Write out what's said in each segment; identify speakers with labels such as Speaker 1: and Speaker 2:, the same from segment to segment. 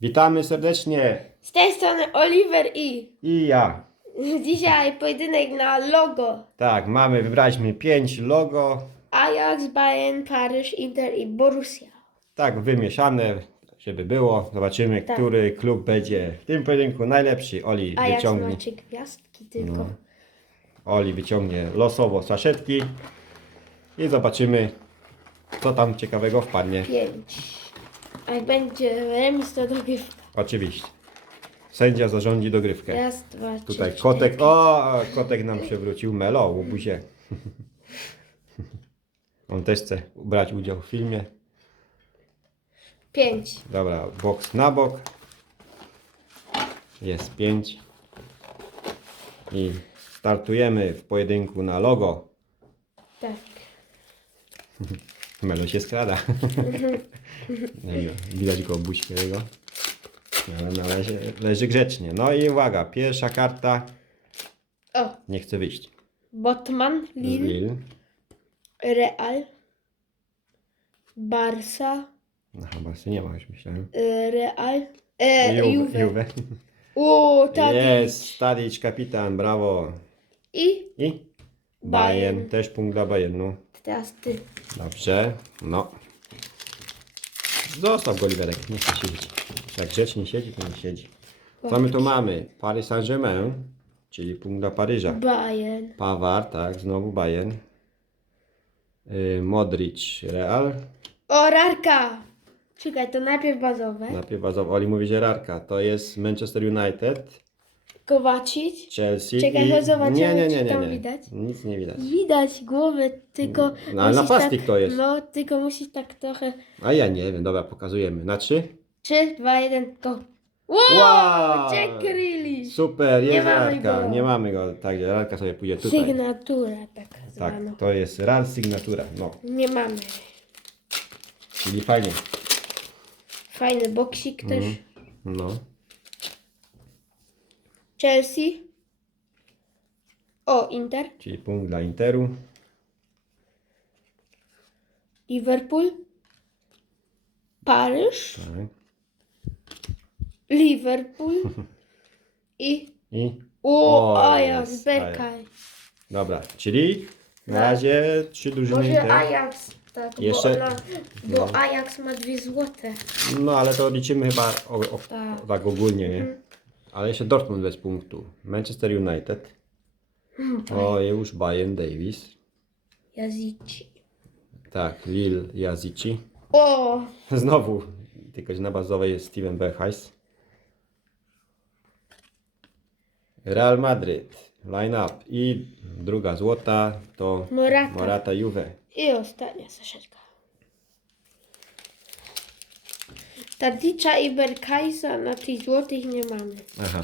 Speaker 1: Witamy serdecznie
Speaker 2: Z tej strony Oliver i
Speaker 1: i ja.
Speaker 2: dzisiaj pojedynek na logo
Speaker 1: Tak, mamy, wybraliśmy pięć logo,
Speaker 2: Ajax, Bayern, Paryż, Inter i Borussia.
Speaker 1: tak wymieszane, żeby było. Zobaczymy,
Speaker 2: Tak.
Speaker 1: który klub będzie w tym pojedynku najlepszy. Oli
Speaker 2: Ajax
Speaker 1: wyciągnie,
Speaker 2: ma trzy gwiazdki tylko.
Speaker 1: No. Oli wyciągnie losowo saszetki i zobaczymy, co tam ciekawego wpadnie.
Speaker 2: Pięć. A jak będzie remis, to dogrywka.
Speaker 1: Oczywiście. Sędzia zarządzi dogrywkę.
Speaker 2: Raz, dwa, trzy,
Speaker 1: Tutaj
Speaker 2: cztery,
Speaker 1: kotek,
Speaker 2: pięć.
Speaker 1: o, kotek nam przewrócił melo, łubuzie. On też chce brać udział w filmie.
Speaker 2: Pięć.
Speaker 1: Dobra, boks na bok. Jest 5. I startujemy w pojedynku na logo.
Speaker 2: Tak.
Speaker 1: Melo się skrada. Nie, Widać go buźkę jego. Ale na razie leży grzecznie. No i uwaga, pierwsza karta.
Speaker 2: O,
Speaker 1: Nie chce wyjść.
Speaker 2: Botman, Lille,
Speaker 1: Lille.
Speaker 2: Real, Barca,
Speaker 1: No chyba się nie ma, już myślałem.
Speaker 2: y, Real, e,
Speaker 1: Juve.
Speaker 2: Juve. O.
Speaker 1: Jest, Tadic, kapitan, brawo.
Speaker 2: I
Speaker 1: I
Speaker 2: Bayern.
Speaker 1: Bayern, też punkt dla Bayernu.
Speaker 2: Teraz ty.
Speaker 1: Dobrze, no. Zostaw go, Oliverek, nie chce siedzieć. Jak grzecznie siedzi, to nie siedzi. Co my tu mamy? Paris Saint-Germain, czyli punkt dla Paryża.
Speaker 2: Bayern.
Speaker 1: Pawar, tak, znowu Bayern. Yy, Modric, Real.
Speaker 2: O, Rarka! Czekaj, to najpierw bazowe.
Speaker 1: Najpierw bazowo, Oli mówi, że Rarka. To jest Manchester United,
Speaker 2: Kowacic.
Speaker 1: Chelsea
Speaker 2: Czekaj,
Speaker 1: i...
Speaker 2: zobaczymy,
Speaker 1: nie, nie,
Speaker 2: czy
Speaker 1: nie, nie,
Speaker 2: tam
Speaker 1: nie.
Speaker 2: widać.
Speaker 1: Nic nie widać.
Speaker 2: Widać głowę, tylko.
Speaker 1: No, ale na
Speaker 2: musisz
Speaker 1: plastik
Speaker 2: tak,
Speaker 1: to jest.
Speaker 2: No, tylko musisz tak trochę.
Speaker 1: A ja nie wiem, dobra, pokazujemy. Na trzy?
Speaker 2: 3, 2, 1, go. Wow!
Speaker 1: Wow!
Speaker 2: Jack Grealish!
Speaker 1: Super, jest
Speaker 2: Nie mamy
Speaker 1: Rarka.
Speaker 2: go.
Speaker 1: Nie mamy go. Tak, Rarka sobie pójdzie tutaj.
Speaker 2: Sygnatura taka
Speaker 1: Tak,
Speaker 2: zwana.
Speaker 1: to jest RAL sygnatura. No,
Speaker 2: Nie mamy.
Speaker 1: czyli fajnie.
Speaker 2: Fajny boksik też.
Speaker 1: Mhm. No.
Speaker 2: Chelsea. O, Inter.
Speaker 1: Czyli punkt dla Interu.
Speaker 2: Liverpool. Paryż.
Speaker 1: Tak.
Speaker 2: Liverpool. I.
Speaker 1: I
Speaker 2: O,
Speaker 1: O,
Speaker 2: Ajax,
Speaker 1: jest
Speaker 2: Berkay.
Speaker 1: dobra, czyli na
Speaker 2: Tak.
Speaker 1: razie trzy drużyny
Speaker 2: Może
Speaker 1: Inter.
Speaker 2: Ajax, tak,
Speaker 1: Jeszcze-
Speaker 2: bo, ona, bo Ajax ma dwie złote.
Speaker 1: No ale to liczymy chyba o, o,
Speaker 2: Tak.
Speaker 1: tak ogólnie, nie? Ale jeszcze Dortmund bez punktu. Manchester United. O, już Bayern Davis.
Speaker 2: Jazici.
Speaker 1: Tak, Lille Jazici.
Speaker 2: O,
Speaker 1: Znowu, tylko że na bazowej jest Steven Berghuis. Real Madrid, line-up i druga złota to
Speaker 2: Morata.
Speaker 1: Morata Juve.
Speaker 2: i ostatnia saszetka. Tadicza i Berkajsa na tych złotych nie mamy.
Speaker 1: Aha,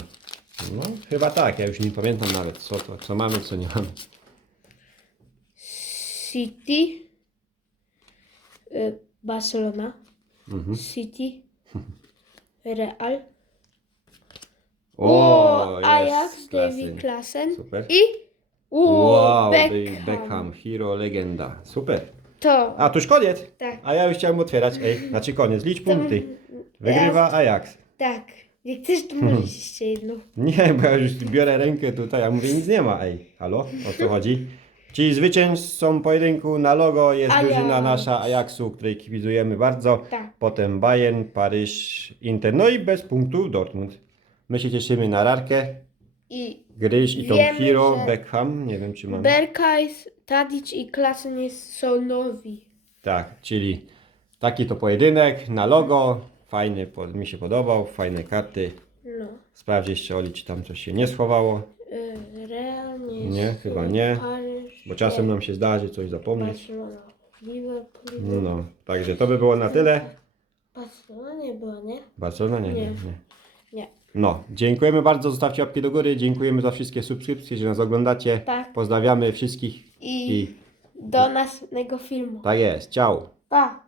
Speaker 1: no chyba tak, ja już nie pamiętam nawet co, to, co mamy, co nie mamy.
Speaker 2: City. y, Barcelona.
Speaker 1: Mhm.
Speaker 2: City. Real.
Speaker 1: O, jest
Speaker 2: Ajax,
Speaker 1: klasy.
Speaker 2: David Klassen.
Speaker 1: Super.
Speaker 2: I o,
Speaker 1: Wow.
Speaker 2: Beckham.
Speaker 1: Beckham, hero, legenda. Super.
Speaker 2: To.
Speaker 1: A, to już koniec.
Speaker 2: Tak.
Speaker 1: A ja już chciałem otwierać. Ej, znaczy koniec, licz punkty. Wygrywa Ajax.
Speaker 2: Tak. Jak chcesz, to możesz jeszcze jedną.
Speaker 1: Nie, bo ja już biorę rękę tutaj, a mówię, nic nie ma. Ej, halo, o co chodzi? Czyli zwycięzcą pojedynku na logo jest
Speaker 2: Ajax.
Speaker 1: drużyna nasza Ajaxu, której kibicujemy bardzo.
Speaker 2: Tak.
Speaker 1: Potem Bayern, Paryż, Inter, no i bez punktu Dortmund. My się cieszymy na Rarkę,
Speaker 2: I
Speaker 1: Gryź i
Speaker 2: Wiemy,
Speaker 1: Hero,
Speaker 2: że
Speaker 1: Beckham, nie wiem czy mamy.
Speaker 2: Berkajs, Tadic i Klassen jest, są nowi.
Speaker 1: Tak, czyli taki to pojedynek na logo. Fajny, po- mi się podobał, fajne karty.
Speaker 2: No.
Speaker 1: Sprawdź jeszcze Oli, czy tam coś się nie schowało,
Speaker 2: Y, Real nie,
Speaker 1: Nie,
Speaker 2: jest,
Speaker 1: chyba
Speaker 2: y,
Speaker 1: nie.
Speaker 2: Paryż,
Speaker 1: bo czasem nam się zdarzy coś zapomnieć.
Speaker 2: Barcelona, Liverpool.
Speaker 1: No, także to by było na tyle.
Speaker 2: Barcelona nie była, nie?
Speaker 1: Barcelona nie, nie,
Speaker 2: Nie.
Speaker 1: nie.
Speaker 2: Nie.
Speaker 1: No, dziękujemy bardzo, zostawcie łapki do góry, dziękujemy za wszystkie subskrypcje, że nas oglądacie.
Speaker 2: Tak.
Speaker 1: Pozdrawiamy wszystkich
Speaker 2: I,
Speaker 1: i
Speaker 2: do następnego filmu.
Speaker 1: tak jest, ciao.
Speaker 2: Pa!